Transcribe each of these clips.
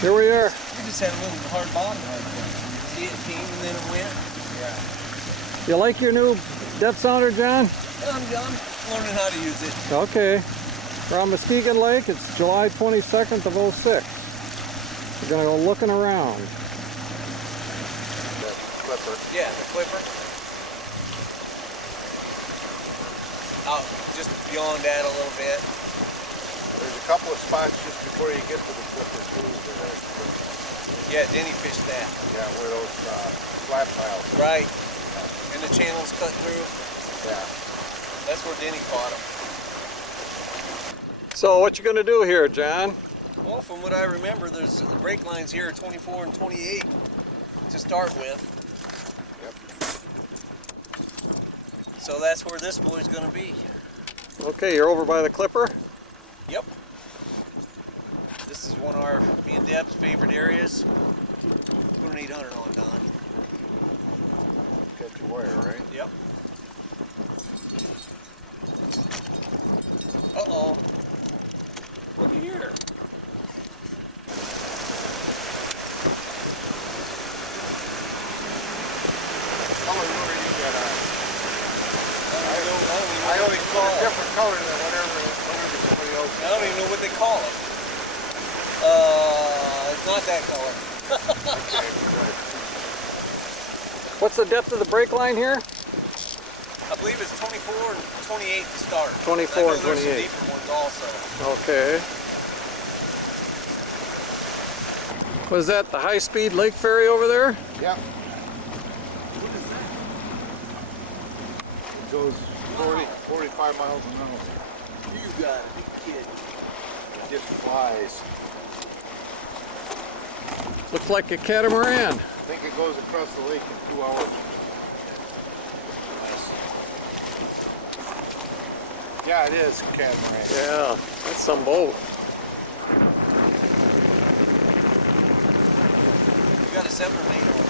Here we are. We just had a little hard bottom right there. See, it came and then it went. Yeah. You like your new depth sounder, John? I'm learning how to use it. Okay. We're on Muskegon Lake. It's July 22nd of 06. We're going to go looking around. The clipper. Yeah, the clipper. Out just beyond that a little bit. There's a couple of spots just before you get to the clipper too. Yeah, Denny fished that. Yeah, where those flat piles. Right. And the channels cut through. Yeah. That's where Denny caught them. So what you going to do here, John? Well, from what I remember, there's the break lines here are 24 and 28 to start with. Yep. So that's where this boy's going to be. Okay, you're over by the clipper? Yep. This is one of me and Deb's favorite areas. Put an 800 on, Don. Got your wire, right? Yep. Uh-oh. Looky here. Color lure you got on? I I always call it a different color than whatever somebody else. I don't even know what they call it. It's not that color. Okay, good. What's the depth of the break line here? I believe it's 24 and 28 to start. 24 and 28. There's some deeper ones also. Okay. Was that the high-speed lake ferry over there? Yep. It goes 40, 45 miles an hour. You got to be kidding. It just flies. Looks like a catamaran. I think it goes across the lake in 2 hours. Yeah, it is a catamaran. Yeah, that's some boat. You got a 7 or 8 on.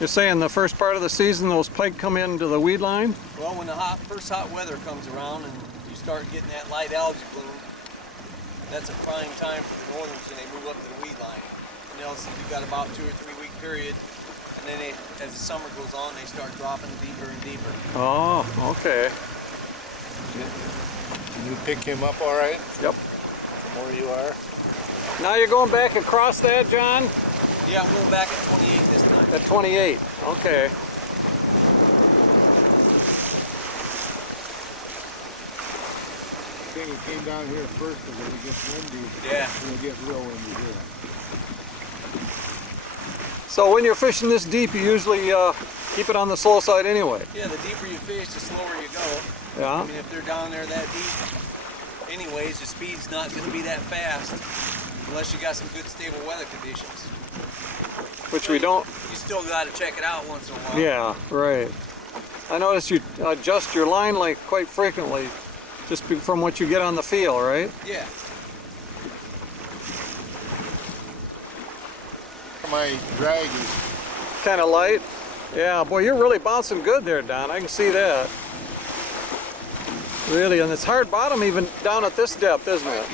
You're saying the first part of the season those pike come into the weed line? Well, when the first hot weather comes around and you start getting that light algae bloom, that's a prime time for the northerns and they move up to the weed line. And else you've got about 2 or 3 week period, and then as the summer goes on, they start dropping deeper and deeper. Oh, okay. Can you pick him up all right Yep. from where you are? Now you're going back across that, John? Yeah, I'm going back at 28 this time. At 28, okay. I think he came down here first because when it gets windy, Yeah. it'll get real windy here. So when you're fishing this deep, you usually keep it on the slow side anyway? Yeah, the deeper you fish, the slower you go. Yeah. I mean, if they're down there that deep, anyways, the speed's not going to be that fast unless you got some good stable weather conditions. Which we don't. You still got to check it out once in a while. Yeah, right. I notice you adjust your line length quite frequently, just from what you get on the feel, right? Yeah. My drag is Kind of light. Yeah, boy, you're really bouncing good there, Don. I can see that. Really, and it's hard bottom even down at this depth, isn't it?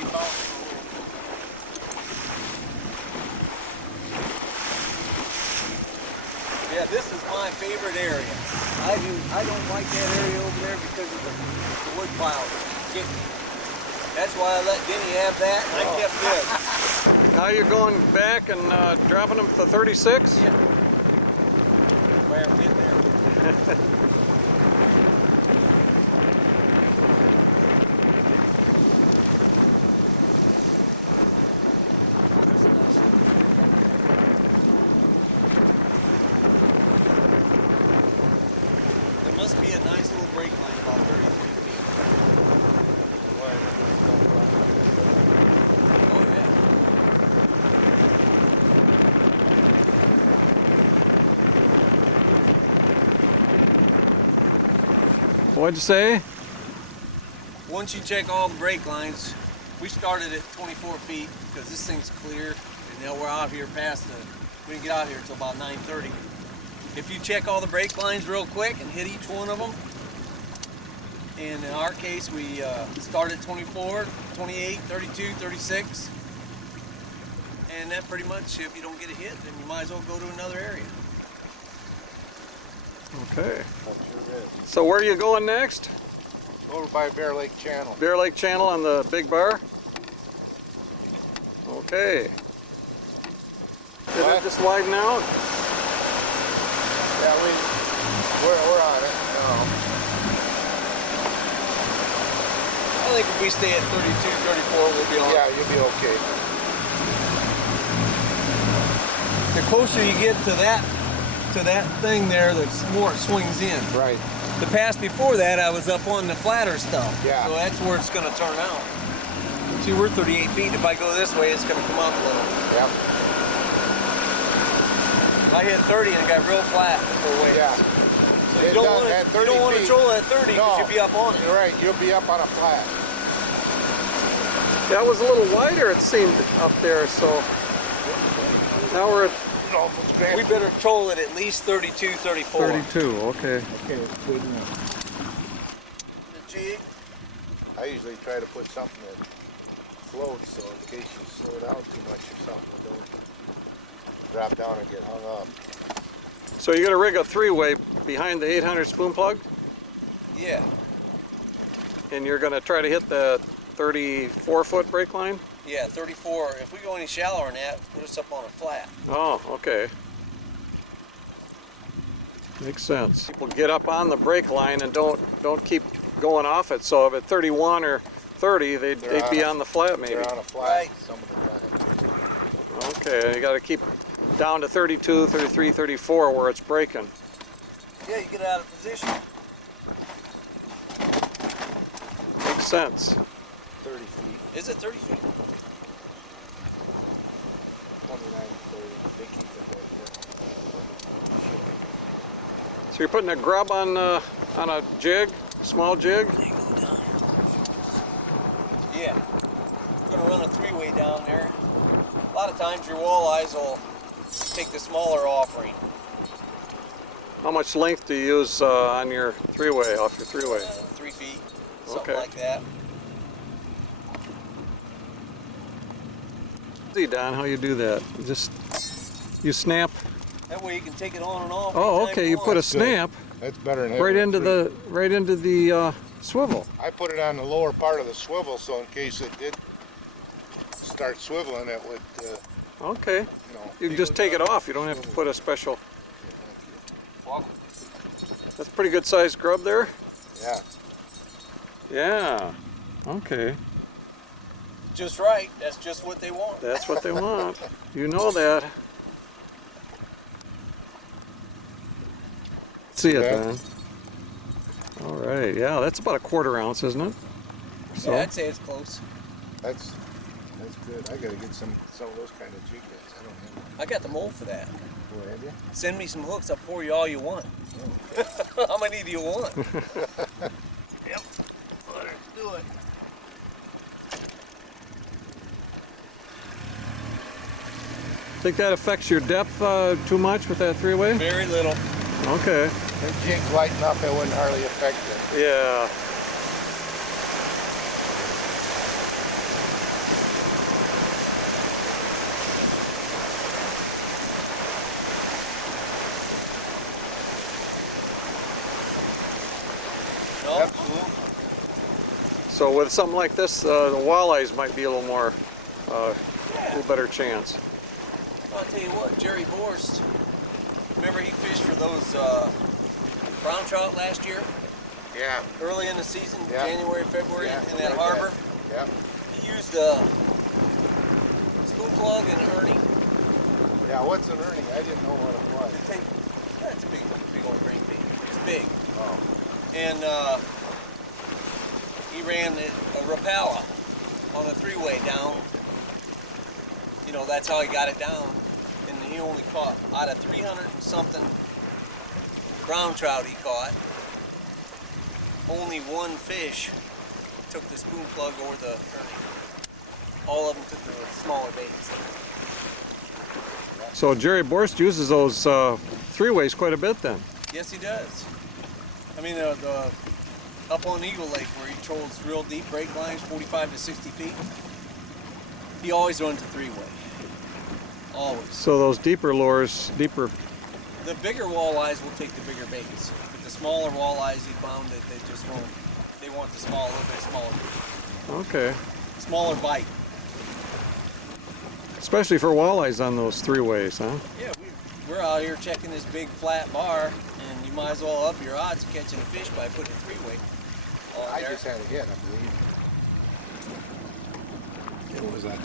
Yeah, this is my favorite area. I don't like that area over there because of the wood piles. That's why I let Denny have that and I kept this. Now you're going back and dropping them to 36? Yeah. Where I'm getting there. There must be a nice little break line about 33 feet. Oh yeah. What'd you say? Once you check all the break lines, we started at 24 feet because this thing's clear, and now we're out here past we didn't get out here until about 9:30. If you check all the break lines real quick and hit each one of them, And in our case, we start at 24, 28, 32, 36. And that pretty much, if you don't get a hit, then you might as well go to another area. Okay. That sure is. So where are you going next? Over by Bear Lake Channel. Bear Lake Channel on the big bar? Okay. Did it just widen out? Yeah, we're on it now. I think if we stay at 32, 34, we'll be on. Yeah, you'll be okay. The closer you get to that thing there, the more it swings in. Right. The pass before that, I was up on the flatter stuff. Yeah. So that's where it's going to turn out. See, we're 38 feet. If I go this way, it's going to come up a little. Yep. I hit 30 and it got real flat for a ways. Yeah. So you don't want to troll at 30 because No. you'll be up on it. You're right. You'll be up on a flat. That was a little wider, it seemed, up there, so now we're at We better troll it at least 32, 34. 32, okay. Okay, it's good enough. The jig. I usually try to put something that floats, so in case you slow down too much or something, it don't drop down and get hung up. So you're gonna rig a three-way behind the 800 spoon plug, Yeah. and you're gonna try to hit the 34-foot brake line? Yeah, 34. If we go any shallower than that, put us up on a flat. Oh, okay. Makes sense. People get up on the brake line and don't keep going off it. So if at 31 or 30, they'd be on the flat maybe. They're on a flat Right. some of the time. Okay, you got to keep down to 32, 33, 34 where it's braking. Yeah, you get out of position. Makes sense. 30 feet, Is it 30 feet? 29, 30. They keep it there. So you're putting a grub on a jig, small jig? Yeah. We're going to run a three-way down there. A lot of times your walleyes will take the smaller offering. How much length do you use on your three-way, off your three-way? 3 feet, something Okay. like that. See, Don, how you do that? You snap. That way you can take it on and off. Oh, anytime okay. You put a want. snap That's better than right having into three. the swivel. I put it on the lower part of the swivel, so in case it did start swiveling, it would, Okay. you know. You can just take it off. You don't have to put a special. Welcome. That's a pretty good sized grub there. Yeah. Yeah. Okay. Just right. That's just what they want. That's what they want. You know that. See it, Okay. Don. All right. Yeah, that's about a 1/4 ounce, isn't it? So. Yeah, I'd say it's close. That's good. I gotta get some of those kind of jig heads. I don't have them. I got the mold for that. Oh, have you? Send me some hooks. I'll pour you all you want. How many do you want? Yep. Let's do it. Think that affects your depth too much with that three-way? Very little. Okay. The jig's light enough, it wouldn't hardly affect it. Yeah. No? Absolutely. So with something like this, the walleyes might be a little more, a little better chance. Well, I'll tell you what, Jerry Borst, remember he fished for those brown trout last year? Yeah. Early in the season, Yeah. January, February, Yeah, in that like harbor. Yeah. He used a spoon plug and an Ernie Yeah, what's an earning? I didn't know what it was. to take. That's a big old crankbait. It's big. Oh. And he ran a Rapala on the three-way down. You know, that's how he got it down. And he only caught, out of 300 and something brown trout he caught, only one fish took the spoon plug or the Ernie. All of them took the smaller baits. So Jerry Borst uses those three-ways quite a bit then. Yes, he does. I mean, up on Eagle Lake where he trolls real deep break lines, 45 to 60 feet. He always runs a three-way. Always. So those deeper lures, deeper. The bigger walleyes will take the bigger baits. But the smaller walleyes, he found that they just won't. They want the small, a little bit smaller. Okay. Smaller bite. Especially for walleyes on those three-ways, huh? Yeah, we're out here checking this big flat bar, and you might as well up your odds of catching a fish by putting a three-way on I there. just had a hit, I believe. It was a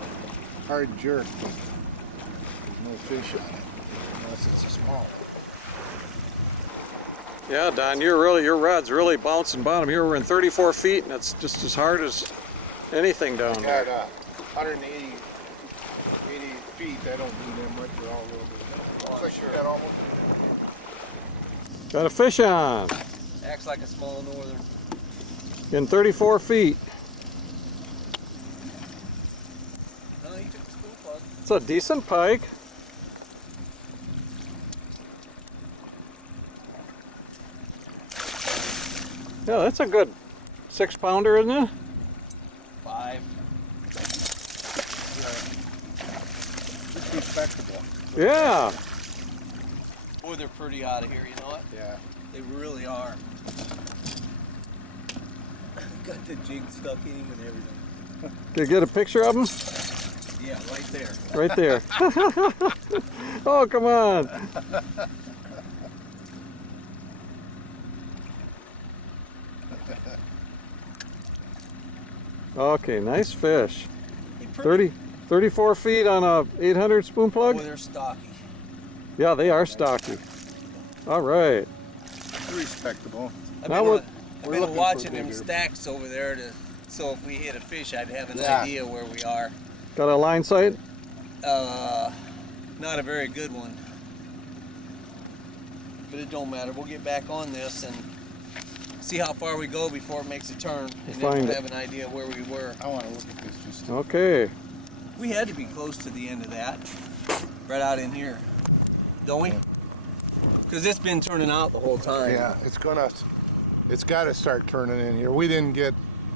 hard jerk, but there's no fish on it, unless it's a small one. Yeah, Don, your rod's really bouncing bottom. Here we're in 34 feet, and it's just as hard as anything down Got there. 180 feet, I don't need that much, they're all a little bit. Looks like sure. you got almost. Got a fish on Acts like a small northern. in 34 feet. No, he took the spoon plug. It's a decent pike. Yeah, that's a good 6-pounder, isn't it? 5. It's respectable. Yeah. Boy, they're pretty out of here, you know what? Yeah. They really are. Got the jig stuck in him and everything. Can you get a picture of him? Yeah, right there. Right there. Oh, come on. Okay, nice fish. Hey, pretty. 34 feet on a 800 spoon plug? Boy, they're stocky. Yeah, they are stocky. All right. Respectable. I've Now been, we're I've looking been for watching them bigger. stacks over there so if we hit a fish, I'd have an Yeah. idea where we are. Got a line sight? Not a very good one. But it don't matter. We'll get back on this and see how far we go before it makes a turn. And then Find we'll it. have an idea where we were. I want to look at this just to Okay. We had to be close to the end of that. Right out in here. Don't we? Because it's been turning out the whole time. Yeah, it's got to start turning in here. We didn't get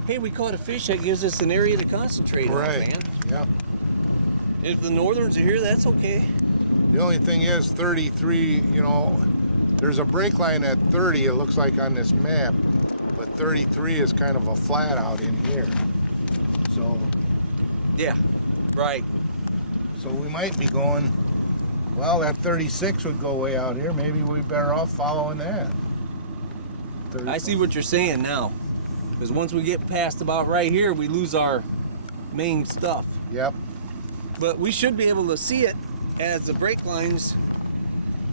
Hey, we caught a fish that gives us an area to concentrate on, right. man. Yep. If the northerns are here, that's okay. The only thing is 33, you know, there's a break line at 30, it looks like on this map, but 33 is kind of a flat out in here. So Yeah, right. we might be going, well, that 36 would go way out here. Maybe we're better off following that. I see what you're saying now. Because once we get past about right here, we lose our main stuff. Yep. But we should be able to see it as the brake lines,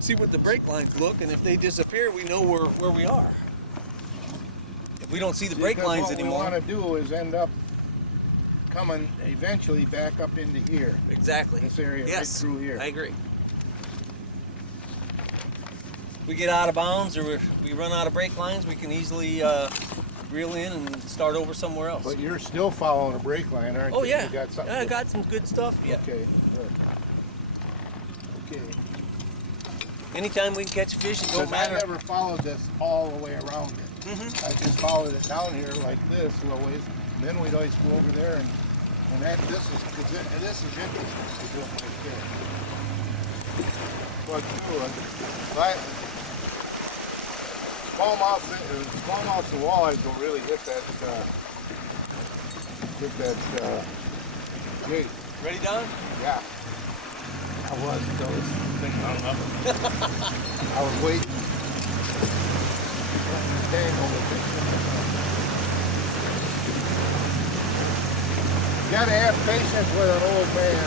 see what the brake lines look, and if they disappear, we know where we are. If we don't see the brake lines anymore. What we want to do is end up coming eventually back up into here. Exactly. This area Yes, right through here. I agree. We get out of bounds or we run out of brake lines, we can easily reel in and start over somewhere else. But you're still following a brake line, aren't you? Oh yeah, You got something I to- got some good stuff. Yeah. Okay, good. Okay. Anytime we can catch a fish, it don't Because I matter. never followed this all the way around it. Mhm. I just followed it down here like this a little ways, and then we'd always go over there and this is interesting to do it right there. But smallmouths and walleyes don't really hit that gate. Ready, Don? Yeah. I was thinking on I was waiting. You gotta have patience with an old man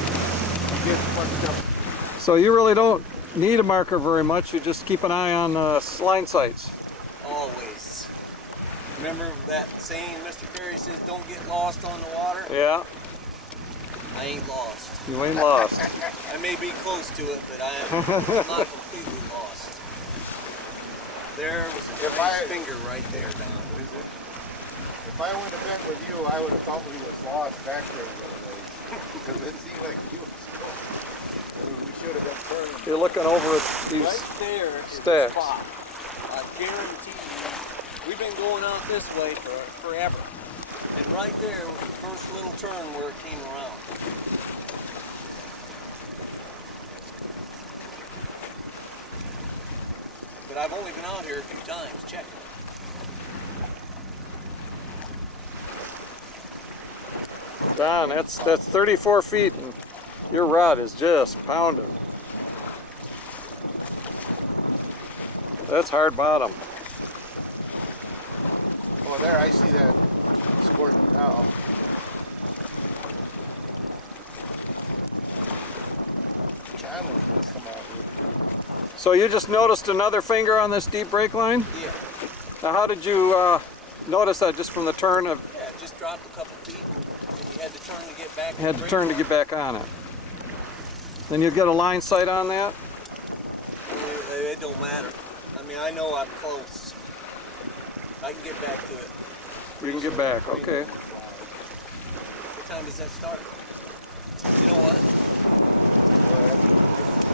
who gets fucked up. So you really don't need a marker very much. You just keep an eye on line sights. Always. Remember that saying Mr. Perry says, don't get lost on the water? Yeah, I ain't lost. you ain't lost. I may be close to it, but I'm not completely lost. There was a nice finger right there, Don. If I would have been with you, I would have thought we was lost back there the other day. Because it seemed like he was we should have been turning. You're looking over at these. Right there is the stacks. spot. I guarantee you, We've been going out this way for forever. And right there was the first little turn where it came around. But I've only been out here a few times checking. Don, that's 34 feet and your rod is just pounding. That's hard bottom. Oh, there, I see that squirting now. Chandler's gonna come out here too. So you just noticed another finger on this deep brake line? Yeah. Now how did you notice that, just from the turn of? Yeah, it just dropped a couple feet and you had to turn to get back. Had to turn to get back on it. Then you get a line sight on that? It don't matter. I mean, I know I'm close. I can get back to it. You can get back, okay. What time does that start? You know what?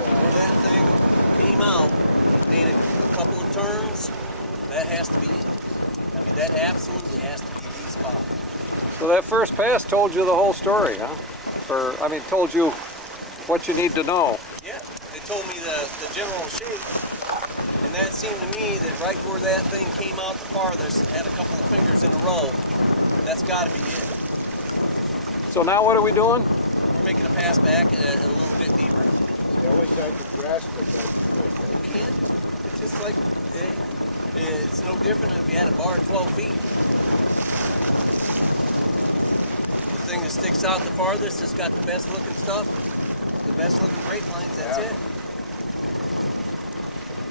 Where that thing came out, made a couple of turns, that has to be it. I mean, that absolutely has to be the spot. So that first pass told you the whole story, huh? Told you what you need to know. Yeah, it told me the general shape. And that seemed to me that right where that thing came out the farthest and had a couple of fingers in a row, that's got to be it. So now what are we doing? We're making a pass back a little bit deeper. I wish I could grasp it that quick. You can. It's just like, it's no different if you had a bar 12 feet. The thing that sticks out the farthest has got the best looking stuff, the best looking brake lines, that's it.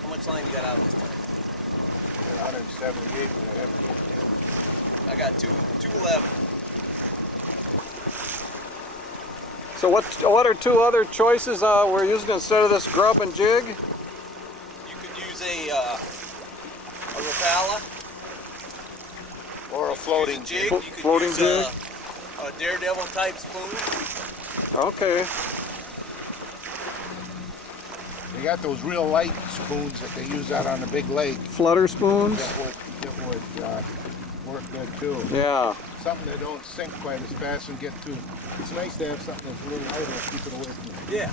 How much line you got out this time? 178, but I haven't looked yet. I got 211. So what are two other choices we're using instead of this grub and jig? You could use a Rapala Or a floating jig. jig. You could Floating use jig? a Daredevil type spoon. Okay. They got those real light spoons that they use out on the big lake. Flutter spoons? That would work good too. Yeah. Something that don't sink quite as fast and get too. It's nice to have something that's a little lighter to keep it away from you. Yeah.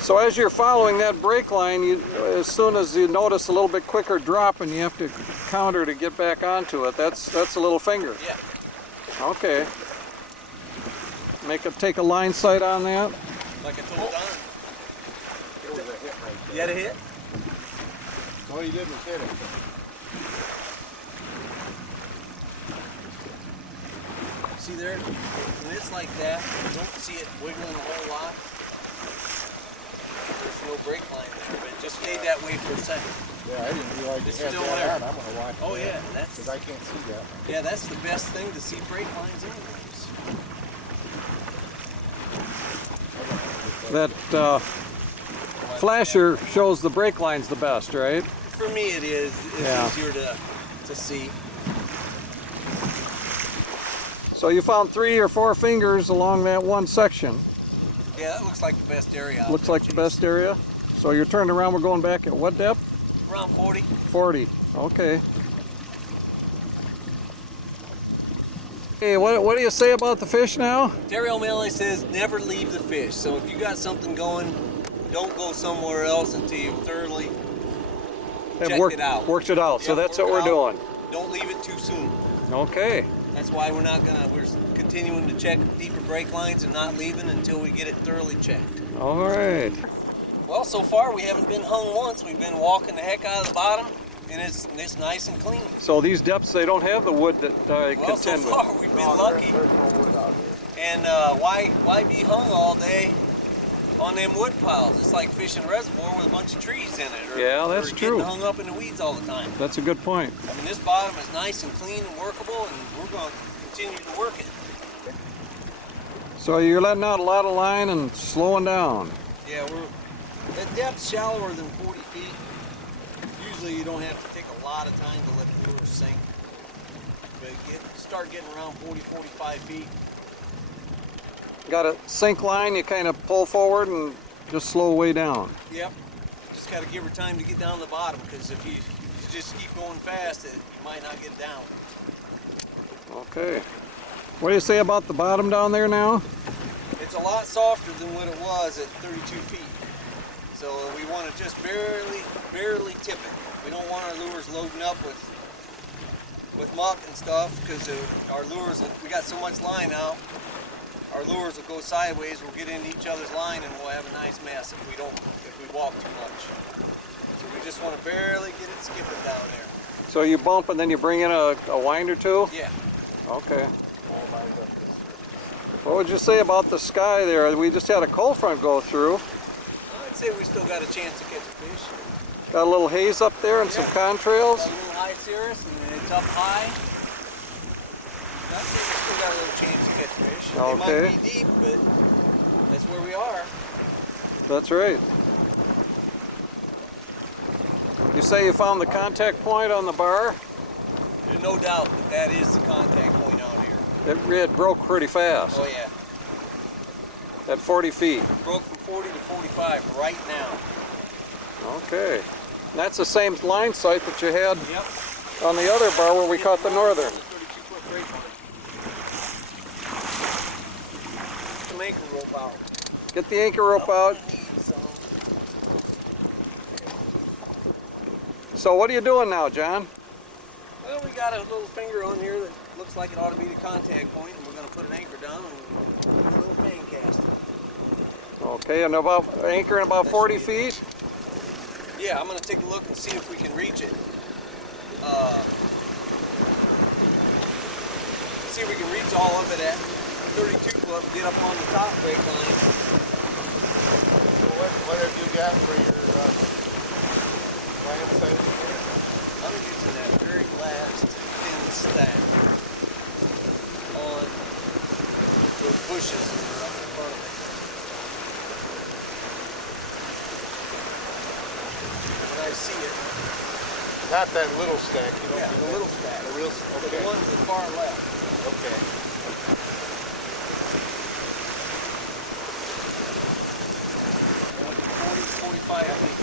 So as you're following that brake line, as soon as you notice a little bit quicker drop and you have to counter to get back onto it, that's a little finger. Yeah. Okay. Take a line sight on that. Like I told Don. There was a hit right there. You had a hit? All you did was hit it. See there? When it's like that, you don't see it wiggling a whole lot. There's no brake line there, but it just stayed that way for a second. Yeah, I didn't realize It's you had still that there. on. I'm gonna watch Oh that. yeah, that's Because I can't see that. yeah, that's the best thing to see brake lines anyways. That flasher shows the brake lines the best, right? For me, it is. It's Yeah. easier to see. So you found 3 or 4 fingers along that one section. Yeah, that looks like the best area. out Looks there, like the Chase. best area. So you're turned around, we're going back at what depth? Around 40. 40. Okay. Hey, what do you say about the fish now? Terry O'Malley says never leave the fish. So if you got something going, don't go somewhere else until you've thoroughly checked it out. Worked it out. So Yep, that's work what it we're out. doing. Don't leave it too soon. Okay. That's why we're continuing to check deeper brake lines and not leaving until we get it thoroughly checked. All right. Well, so far we haven't been hung once. We've been walking the heck out of the bottom, and it's nice and clean. So these depths, they don't have the wood that I Well, so contend with. far we've been lucky. There's no wood out here. And why be hung all day on them wood piles? It's like fishing a reservoir with a bunch of trees in it. Or, Yeah, that's or true. Getting hung up in the weeds all the time. That's a good point. I mean, this bottom is nice and clean and workable, and we're going to continue to work it. So you're letting out a lot of line and slowing down. Yeah, the depth's shallower than 40 feet. Usually you don't have to take a lot of time to let the lure sink. But start getting around 40, 45 feet. Got a sink line, you kind of pull forward and just slow way down. Yep. Just got to give her time to get down to the bottom, because if you you just keep going fast, you might not get down. Okay. What do you say about the bottom down there now? It's a lot softer than what it was at 32 feet. So we want to just barely tip it. We don't want our lures loading up with muck and stuff, because our lures, we got so much line out, our lures will go sideways, we'll get into each other's line, and we'll have a nice mess if we walk too much. So we just want to barely get it skipping down there. So you bump and then you bring in a wind or two? Yeah. Okay. What would you say about the sky there? We just had a cold front go through. I'd say we still got a chance to catch a fish. Got a little haze up there and some contrails. Got a little high cirrus and it's up high. I'd say we still got a little chance to catch fish. They Okay. might be deep, but that's where we are. That's right. You say you found the contact point on the bar? There's no doubt that is the contact point out here. It broke pretty fast. Oh yeah. At 40 feet. Broke from 40 to 45 right now. Okay. And that's the same line sight that you had Yep. on the other bar where we caught the northern. 32-foot break line. Some anchor rope out. Get the anchor rope out. So what are you doing now, John? Well, we got a little finger on here that looks like it ought to be the contact point, and we're going to put an anchor down and do a little fan cast. Okay, and anchor in about 40 feet? Yeah, I'm going to take a look and see if we can reach it. See if we can reach all of it at 32 foot, get up on the top break line. So what have you got for your line sight here? I'm using that very last thin stack on those bushes that are up in front of it. When I see it, Not that little stack, you know? yeah, the little stack, The real, the okay. one to the far left. Okay. 45 feet.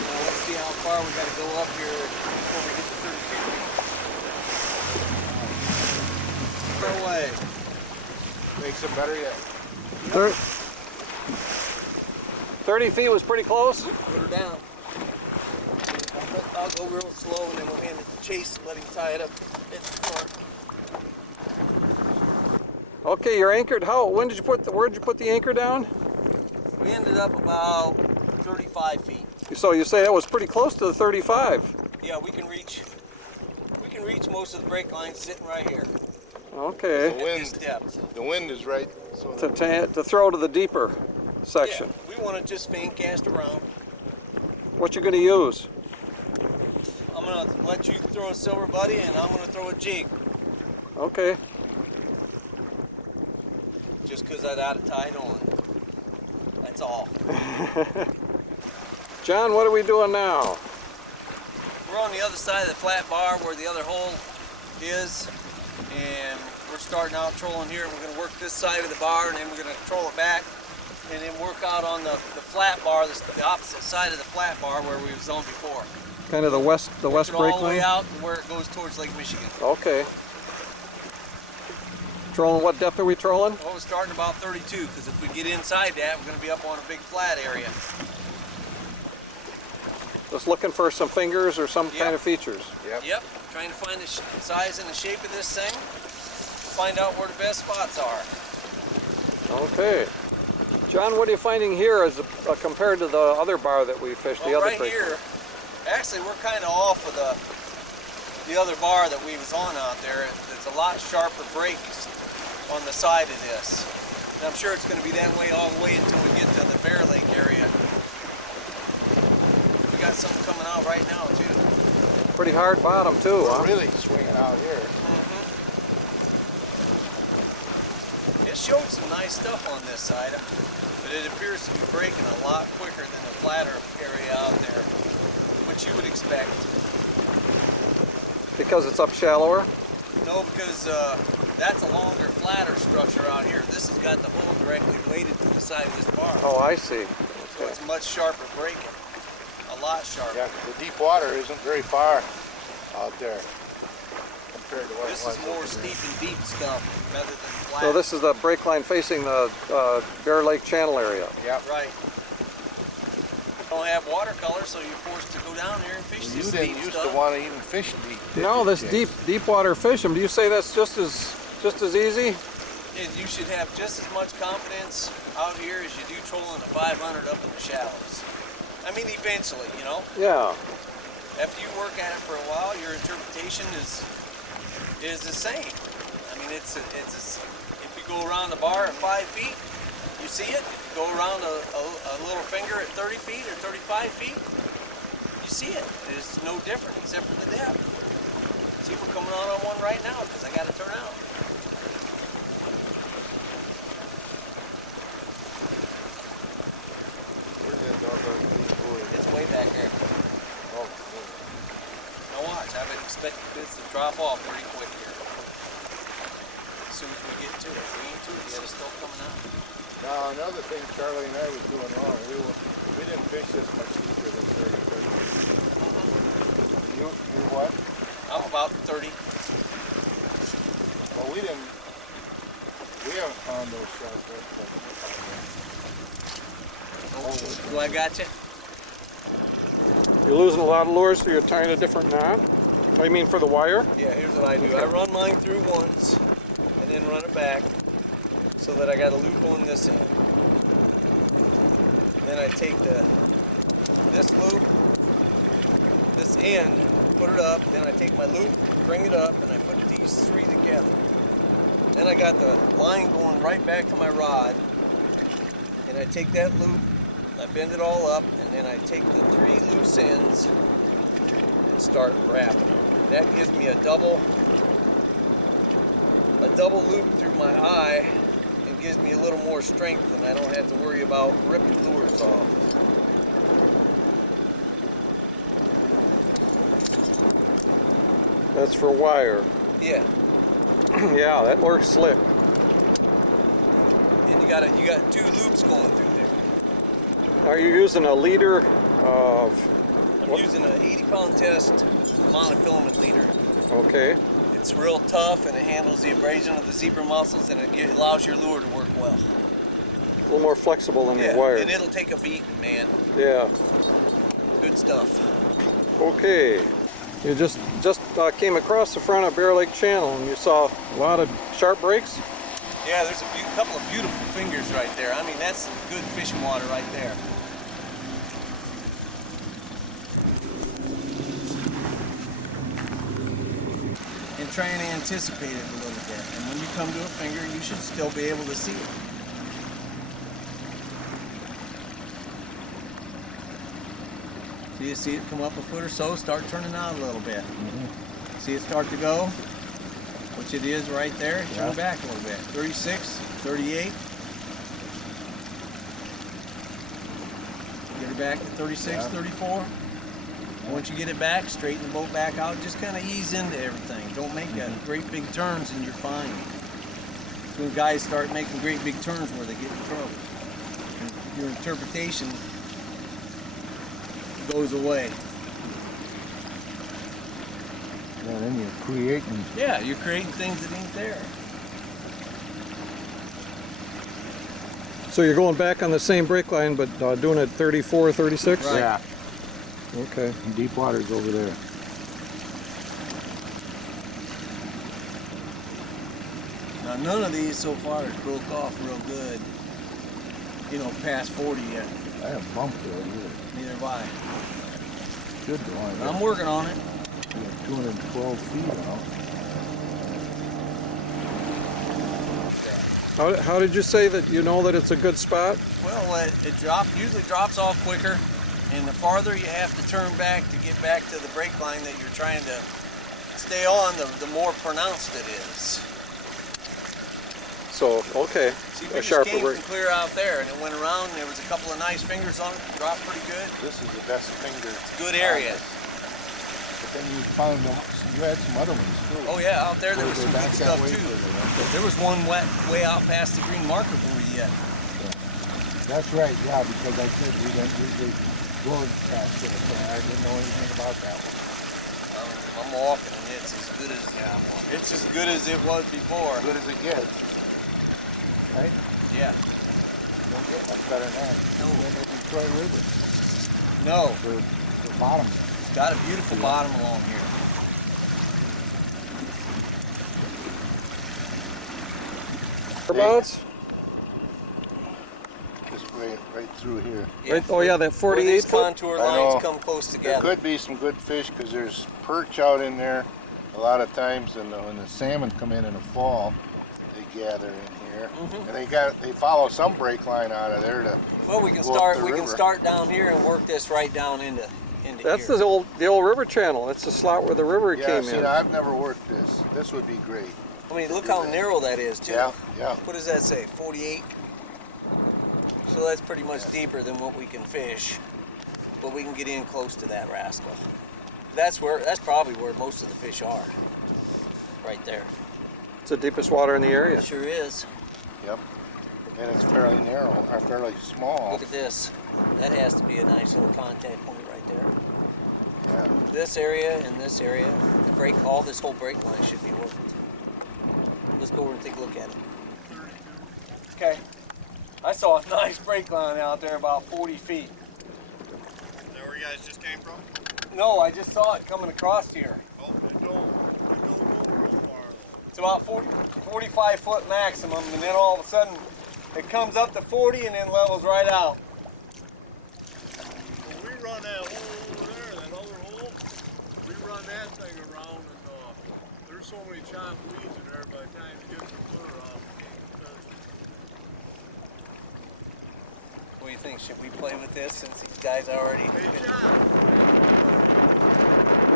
Now let's see how far we got to go up here before we get to 32 feet. No way. Makes it better yet. 30 feet was pretty close? Put her down. I'll go real slow and then we'll hand it to Chase and let him tie it up at the front. Okay, you're anchored. Where'd you put the anchor down? We ended up about 35 feet. So you say that was pretty close to the 35. Yeah, we can reach most of the break lines sitting right here Okay. at this depth. The wind is right. So To throw to the deeper section. Yeah, we want to just fan cast around. What you gonna use? I'm gonna let you throw a silver buddy and I'm gonna throw a jig. Okay. Just because I got it tied on. That's all. John, what are we doing now? We're on the other side of the flat bar where the other hole is, and we're starting out trolling here. We're going to work this side of the bar, and then we're going to troll it back, and then work out on the flat bar, the opposite side of the flat bar where we was on before. Kind of the west Work it break all the way line? out to where it goes towards Lake Michigan. Okay. Trolling, what depth are we trolling? Well, we're starting about 32, because if we get inside that, we're going to be up on a big flat area. Just looking for some fingers or some kind of features. Yep. Trying to find the size and the shape of this thing. Find out where the best spots are. Okay. John, what are you finding here as compared to the other bar that we fished, the Well, other right break? here, actually we're kind of off of the other bar that we was on out there. It's a lot sharper breaks on the side of this. And I'm sure it's going to be that way all the way until we get to the Bear Lake area. We got something coming out right now too. Pretty hard bottom too, we're huh? really swinging out here. It showed some nice stuff on this side, but it appears to be breaking a lot quicker than the flatter area out there, which you would expect. Because it's up shallower? No, because that's a longer, flatter structure out here. This has got the hole directly related to the side of this bar. Oh, I see. So So it's much sharper breaking. A lot sharper. Yeah, 'cause the deep water isn't very far out there compared to what This it was is more over there. steep and deep stuff rather than flat. So this is the break line facing the Bear Lake Channel area. Yep. Right. Don't have watercolor, so you're forced to go down there and fish Well, this you didn't deep used stuff. to want to even fish deep. did No, you, this Jay? deep water fishing. Do you say that's just as easy? And you should have just as much confidence out here as you do trolling a 500 up in the shallows. I mean, eventually, you know. Yeah. After you work at it for a while, your interpretation is the same. I mean, if you go around the bar at 5 feet, you see it. If you go around a little finger at 30 feet or 35 feet, you see it. It's no different except for the depth. See, we're coming on one right now because I got to turn out. Where's that doggone green buoy? It's way back there. Oh, Now watch, I would expect this to drop off pretty quick here. As soon as we get to it. We ain't to it yet, it's still coming out. now another thing Charlie and I was doing wrong. We didn't fish this much deeper than 30. You what? I'm about 30. Well, we haven't found those sharp hooks like you found them. Do I got you? You're losing a lot of lures, so you're tying a different knot? Oh, you mean for the wire? Yeah, here's what I do. I run mine through once and then run it back so that I got a loop on this end. Then I take this loop, this end, put it up, then I take my loop, bring it up, and I put these three together. Then I got the line going right back to my rod, and I take that loop, I bend it all up, and then I take the three loose ends and start wrapping them. That gives me a double loop through my eye and gives me a little more strength, and I don't have to worry about ripping lures off. That's for wire. Yeah, Yeah, that works slick. and you got two loops going through there. Are you using a leader of... I'm using an 80-pound test monofilament leader. Okay. It's real tough and it handles the abrasion of the zebra mussels and it allows your lure to work well. A little more flexible than your wire. And it'll take a beating, man. Yeah. Good stuff. Okay. You just came across the front of Bear Lake Channel and you saw a lot of sharp breaks? Yeah, there's a couple of beautiful fingers right there. I mean, that's some good fishing water right there. And try and anticipate it a little bit. And when you come to a finger, you should still be able to see it. So you see it come up a foot or so, start turning out a little bit. See it start to go, which it is right there. Turn back a little bit. 36, 38. Get her back to 36, 34. Once you get it back, straighten the boat back out. Just kind of ease into everything. Don't make great big turns and you're fine. So when guys start making great big turns where they get in trouble. And your interpretation goes away. Yeah, then you're creating. Yeah, you're creating things that ain't there. So you're going back on the same break line, but doing it 34, 36? Right. Yeah, Okay. deep water's over there. Now none of these so far has broke off real good. You know, past 40 yet. I haven't bumped it either. Neither have I. Good one. But I'm working on it. 212 feet out. How did you say that you know that it's a good spot? Well, it usually drops off quicker, and the farther you have to turn back to get back to the break line that you're trying to stay on, the more pronounced it is. So, okay, See, a we just sharper came break. from clear out there, and it went around, and there was a couple of nice fingers on it, dropped pretty good. This is the best finger. Good area. But then you found them, you had some other ones too. Oh yeah, out there was Further some back good that stuff way too. further, There was one way out past the green marker buoy yet. That's right, yeah, because I said we don't usually go past it, so I didn't know anything about that one. I'm walking and it's as good as it's as good as it was before. As good as it gets. Right? Yeah. You don't get much better than that. No. Even the Detroit River. No. The bottom. Got a beautiful bottom along here. Whereabouts? Just right through here. Right, oh yeah, that Where 48 these foot? contour I lines know. come close There together. could be some good fish because there's perch out in there a lot of times, and when the salmon come in the fall, they gather in here, and they follow some break line out of there to. Well, we can go up start. the We can river. start down here and work this right down into That's here. the old river channel. That's the slot where the river Yeah, came see, in. I've never worked this. This would be great. I mean, look how narrow that is, too. Yeah, yeah. What does that say? 48. So that's pretty much deeper than what we can fish, but we can get in close to that rascal. That's probably where most of the fish are. Right there. It's the deepest water in the area. It sure is. Yep. And it's fairly narrow, or fairly small. Look at this. That has to be a nice little contact point right there. Yeah. This area and this area, all this whole break line should be worked. Let's go over and take a look at it. Okay. I saw a nice break line out there about 40 feet. Is that where you guys just came from? No, I just saw it coming across here. Oh, we don't go real far though. It's about 45 foot maximum, and then all of a sudden it comes up to 40 and then levels right out. When we run that hole over there, that other hole, we run that thing around and there's so many chopped weeds in there by the time you get the fur off, you can't fish. What do you think? Should we play with this since these guys already... Hey, John.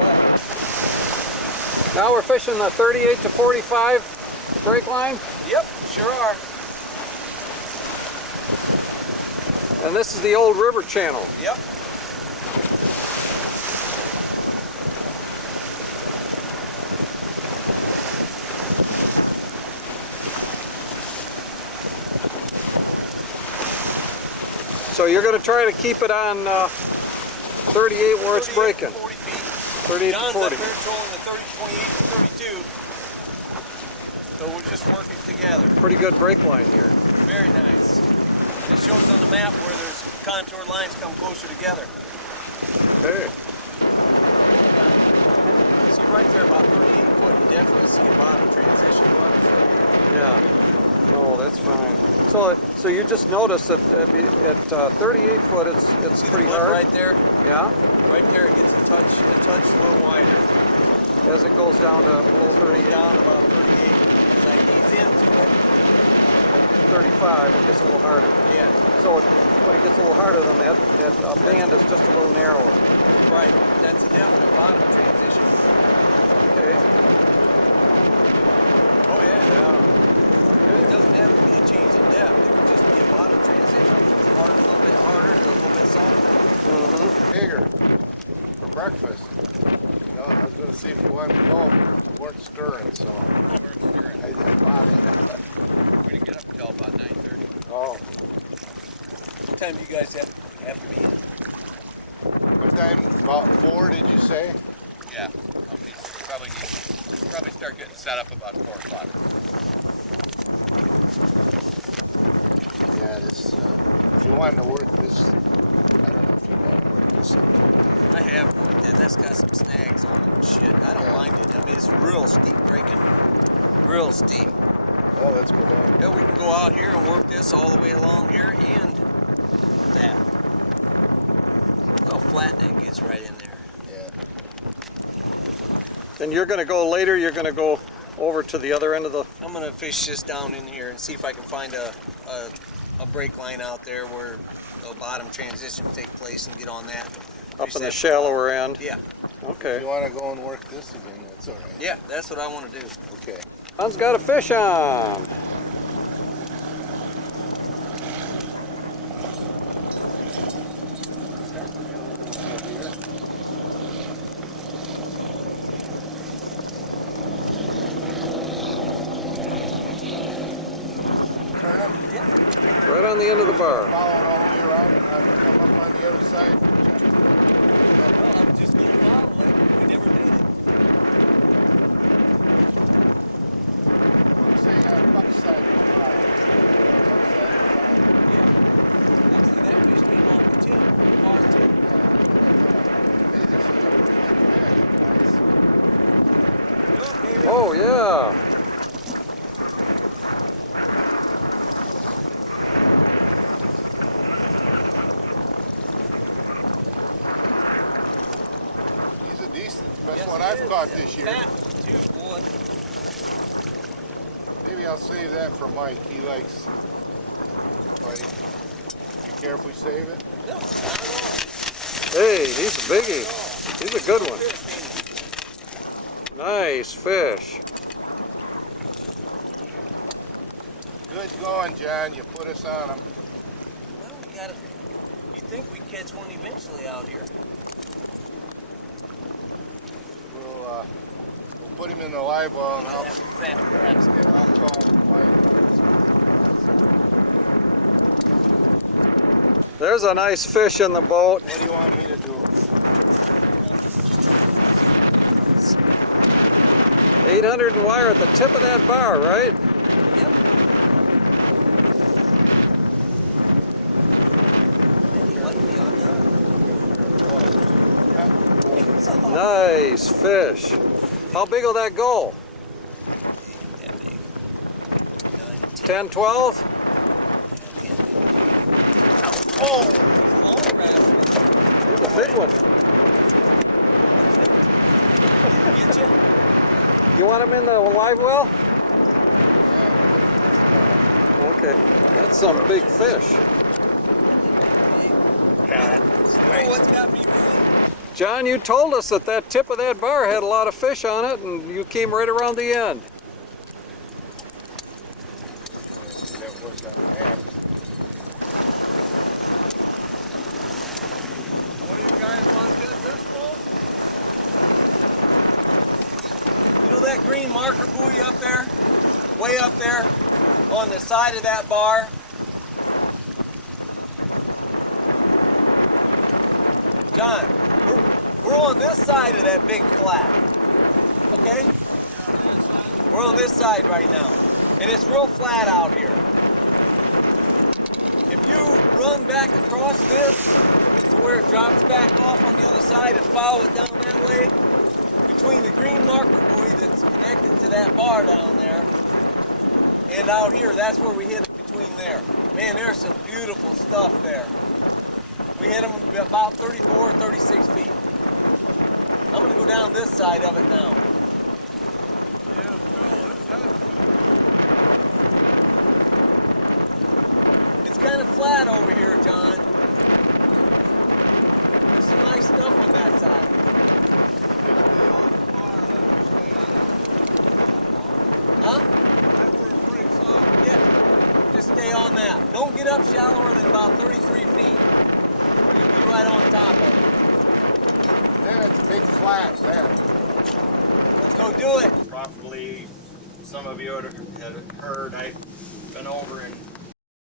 What? Now we're fishing the 38 to 45 break line, Yep, sure are. and this is the old river channel. Yep. So you're going to try to keep it on 38 where it's 38 to breaking. 40 feet. 38 John's to 40. up here trolling the 28 to 32. So we'll just work it together. Pretty good break line here. Very nice. It shows on the map where there's contour lines come closer together. Okay. See right there about 38 foot, you definitely see a bottom transition. Yeah. No, that's fine. So you just noticed that at 38 foot it's See pretty the lip hard. right there? Yeah. Right there it gets a touch a little wider. As it goes down to below 38, Down about 38. As I ease into it, 35, it gets a little harder. yeah, So when it gets a little harder than that band is just a little narrower. right. That's a definite bottom transition. Okay. Oh yeah. Yeah. It doesn't have to be a change in depth. It could just be a bottom transition. A little bit harder to a little bit softer. Mm-hmm. Bigger for breakfast. No, I was going to see if you wanted to go. You weren't stirring, so I just bought it. We didn't get up until about 9:30. Oh, What time do you guys have to be in? what time? About 4, did you say? Yeah. Probably start getting set up about 4 o'clock. Yeah, this. If you wanted to work this, I don't know if you want to work this. I have worked it. That's got some snags on it and shit. I don't Yeah. mind it. I mean, it's real steep breaking. Real steep. Oh, let's go down. Yeah, we can go out here and work this all the way along here and that. Look how flat that gets right in there. Yeah. And you're going to go later, you're going to go over to the other end of the... I'm gonna fish this down in here and see if I can find a break line out there where a bottom transition will take place and get on that. Up Fish in the that- shallower end. Yeah, If Okay. you want to go and work this again, that's all right. yeah, that's what I want to do. Okay. Don's got a fish on. Turn 'em. Yeah. Right Right on the end of the bar. Follow it all the way around and come up on the other side. Well, I'm just gonna follow it. We never made it. We're saying on buck side of the bar. Buck side of the bar. Yeah. Actually, that fish came off the tip. Bar tip. Hey, this is a pretty good fish, guys. Look, baby. Oh yeah. He's a decent. Best Yes, one he I've is. caught this year. Fat too, boy. Maybe I'll save that for Mike. He likes buddy. Be careful we save it. No, not at all. Hey, he's a biggie. He's a good one. Nice fish. Good going, John. You put us on him. Well, we gotta. You think we'd catch one eventually out here? We'll put him in the live well and I'll Fat crabs. call Mike. There's a nice fish in the boat. What do you want me to do? 800 and wire at the tip of that bar, right? Yep. And he might be undone. Nice fish. How big will that go? That big. 10, 12? Oh! Long crab. He's a big one. Get you? You want him in the live well? Okay, that's some big fish. Oh, what's got me ruined? John, you told us that that tip of that bar had a lot of fish on it, and you came right around the end. That was that map. What do you guys want to get this for? You know that green marker buoy up there? Way up there on the side of that bar? John, we're on this side of that big flat. Okay? We're on this side right now. And it's real flat out here. If you run back across this to where it drops back off on the other side and follow it down that way, between the green marker buoy that's connected to that bar down there and out here, that's where we hit it between there. Man, there's some beautiful stuff there. We hit them about 34, 36 feet. I'm gonna go down this side of it now. Yeah, Phil, it's heavy. It's kind of flat over here, John. There's some nice stuff on that side. Just stay on the bar and we stay on Huh? it. Right where it breaks off. Yeah. Just stay on that. Don't get up shallower than about 33 feet. Or you'll be right on top of it. Then it's a big flat then. Let's go do it. Probably some of you had heard I've been over in